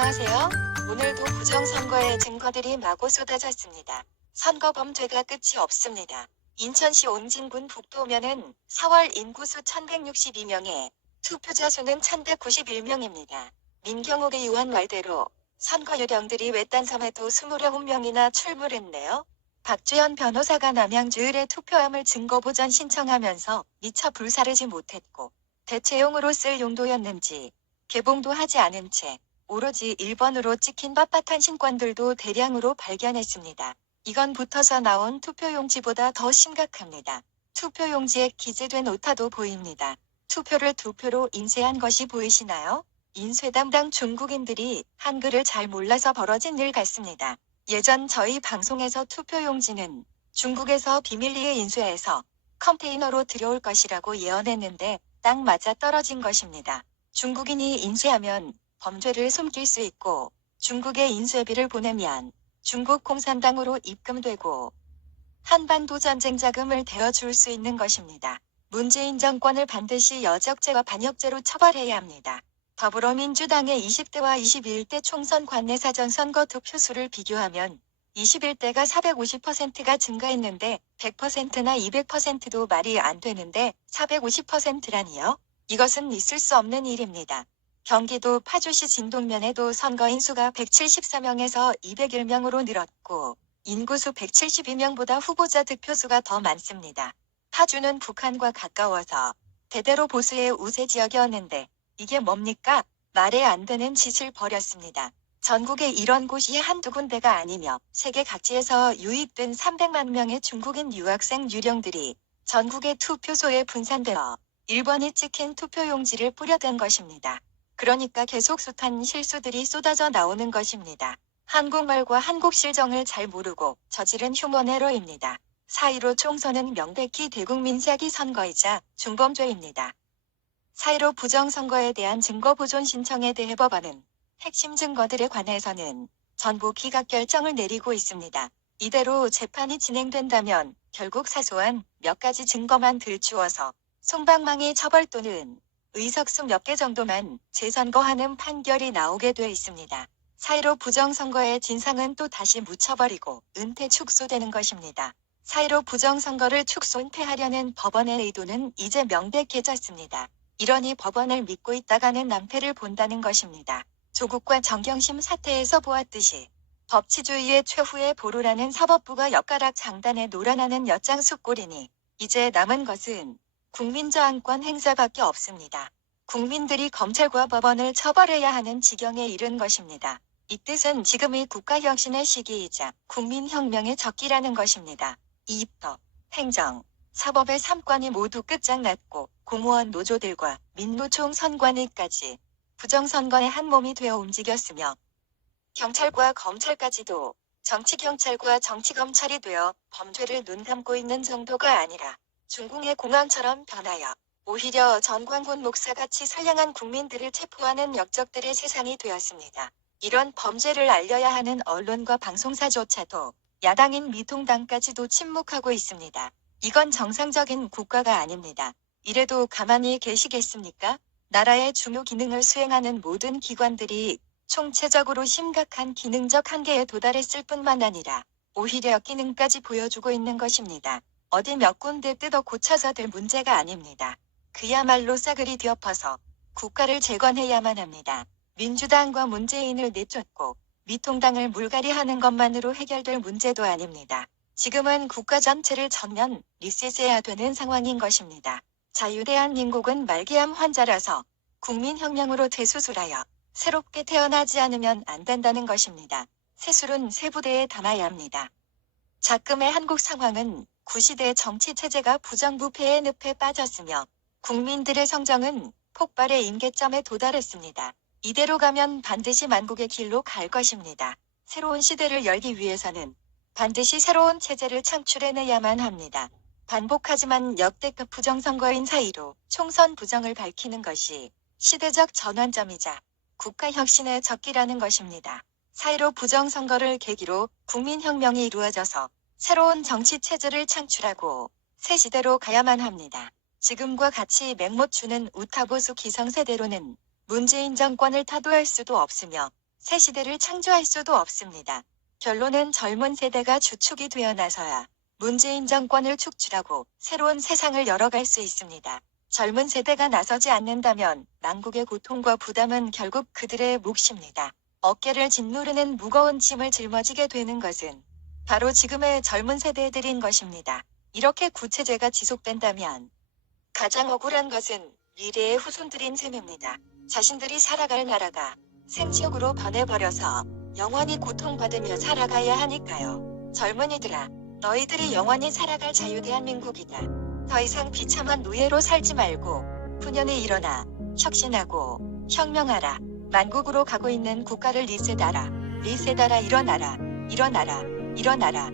안녕하세요. 오늘도 부정선거의 증거들이 마구 쏟아졌습니다. 선거 범죄가 끝이 없습니다. 인천시 옹진군 북도면은 4월 인구수 1162명에 투표자 수는 1191명입니다. 민경욱 의원 말대로 선거 요령들이 외딴섬에도 29명이나 출몰했네요. 박주연 변호사가 남양주을의 투표함을 증거 보전 신청하면서 미처 불사르지 못했고 대체용으로 쓸 용도였는지 개봉도 하지 않은 채 오로지 1번으로 찍힌 빳빳한 신권들도 대량으로 발견했습니다. 이건 붙어서 나온 투표용지보다 더 심각합니다. 투표용지에 기재된 오타도 보입니다. 투표를 두 표로 인쇄한 것이 보이시나요? 인쇄 담당 중국인들이 한글을 잘 몰라서 벌어진 일 같습니다. 예전 저희 방송에서 투표용지는 중국에서 비밀리에 인쇄해서 컨테이너로 들여올 것이라고 예언했는데 딱 맞아 떨어진 것입니다. 중국인이 인쇄하면 범죄를 숨길 수 있고 중국에 인쇄비를 보내면 중국 공산당으로 입금되고 한반도 전쟁 자금을 대어줄 수 있는 것입니다. 문재인 정권을 반드시 여적죄와 반역죄로 처벌해야 합니다. 더불어민주당의 20대와 21대 총선 관내 사전선거 득표수를 비교하면 21대가 450%가 증가했는데 100%나 200%도 말이 안 되는데 450%라니요? 이것은 있을 수 없는 일입니다. 경기도 파주시 진동면에도 선거인 수가 174명에서 201명으로 늘었고 인구수 172명보다 후보자 득표수가 더 많습니다. 파주는 북한과 가까워서 대대로 보수의 우세 지역이었는데 이게 뭡니까? 말에 안 되는 짓을 벌였습니다. 전국에 이런 곳이 한두 군데가 아니며 세계 각지에서 유입된 300만 명의 중국인 유학생 유령들이 전국의 투표소에 분산되어 1번이 찍힌 투표용지를 뿌려댄 것입니다. 그러니까 계속 숱한 실수들이 쏟아져 나오는 것입니다. 한국말과 한국 실정을 잘 모르고 저지른 휴먼 에러입니다. 4.15 총선은 명백히 대국민 사기 선거이자 중범죄입니다. 4.15 부정선거에 대한 증거 보존 신청에 대해 법원은 핵심 증거들에 관해서는 전부 기각 결정을 내리고 있습니다. 이대로 재판이 진행된다면 결국 사소한 몇 가지 증거만 들추어서 솜방망이 처벌 또는 의석수 몇 개 정도만 재선거하는 판결이 나오게 돼 있습니다. 4.15 부정선거의 진상은 또 다시 묻혀버리고 은폐 축소되는 것입니다. 4.15 부정선거를 축소 은폐하려는 법원의 의도는 이제 명백해졌습니다. 이러니 법원을 믿고 있다가는 낭패를 본다는 것입니다. 조국과 정경심 사태에서 보았듯이 법치주의의 최후의 보루라는 사법부가 엿가락 장단에 놀아나는 엿장수 꼴이니 이제 남은 것은 국민저항권 행사밖에 없습니다. 국민들이 검찰과 법원을 처벌해야 하는 지경에 이른 것입니다. 이 뜻은 지금이 국가혁신의 시기이자 국민혁명의 적기라는 것입니다. 입법, 행정, 사법의 3관이 모두 끝장났고 공무원 노조들과 민노총 선관위까지 부정선거의 한 몸이 되어 움직였으며 경찰과 검찰까지도 정치경찰과 정치검찰이 되어 범죄를 눈감고 있는 정도가 아니라 중궁의 공항처럼 변하여 오히려 전광훈 목사같이 선량한 국민들을 체포하는 역적들의 세상이 되었습니다. 이런 범죄를 알려야 하는 언론과 방송사조차도 야당인 미통당까지도 침묵하고 있습니다. 이건 정상적인 국가가 아닙니다. 이래도 가만히 계시겠습니까? 나라의 중요 기능을 수행하는 모든 기관들이 총체적으로 심각한 기능적 한계에 도달했을 뿐만 아니라 오히려 기능까지 보여주고 있는 것입니다. 어디 몇 군데 뜯어 고쳐서 될 문제가 아닙니다. 그야말로 싸그리 뒤엎어서 국가를 재건해야만 합니다. 민주당과 문재인을 내쫓고 미통당을 물갈이하는 것만으로 해결될 문제도 아닙니다. 지금은 국가 전체를 전면 리셋해야 되는 상황인 것입니다. 자유대한민국은 말기암 환자라서 국민혁명으로 되수술하여 새롭게 태어나지 않으면 안 된다는 것입니다. 새술은 새 부대에 담아야 합니다. 작금의 한국 상황은 구시대 정치체제가 부정부패의 늪에 빠졌으며 국민들의 성정은 폭발의 임계점에 도달했습니다. 이대로 가면 반드시 만국의 길로 갈 것입니다. 새로운 시대를 열기 위해서는 반드시 새로운 체제를 창출해내야만 합니다. 반복하지만 역대급 부정선거인 4.15 총선 부정을 밝히는 것이 시대적 전환점이자 국가혁신의 적기라는 것입니다. 4.15 부정선거를 계기로 국민혁명이 이루어져서 새로운 정치체제를 창출하고 새 시대로 가야만 합니다. 지금과 같이 맹못 주는 우타보수 기성세대로는 문재인 정권을 타도할 수도 없으며 새 시대를 창조할 수도 없습니다. 결론은 젊은 세대가 주축이 되어 나서야 문재인 정권을 축출하고 새로운 세상을 열어갈 수 있습니다. 젊은 세대가 나서지 않는다면 난국의 고통과 부담은 결국 그들의 몫입니다. 어깨를 짓누르는 무거운 짐을 짊어지게 되는 것은 바로 지금의 젊은 세대들인 것입니다. 이렇게 구체제가 지속된다면 가장 억울한 것은 미래의 후손들인 셈입니다. 자신들이 살아갈 나라가 생지옥으로 변해버려서 영원히 고통받으며 살아가야 하니까요. 젊은이들아, 너희들이 영원히 살아갈 자유대한민국이다. 더 이상 비참한 노예로 살지 말고 푸년히 일어나 혁신하고 혁명하라. 만국으로 가고 있는 국가를 리셋하라. 리셋하라. 일어나라. 일어나라. 일어나라.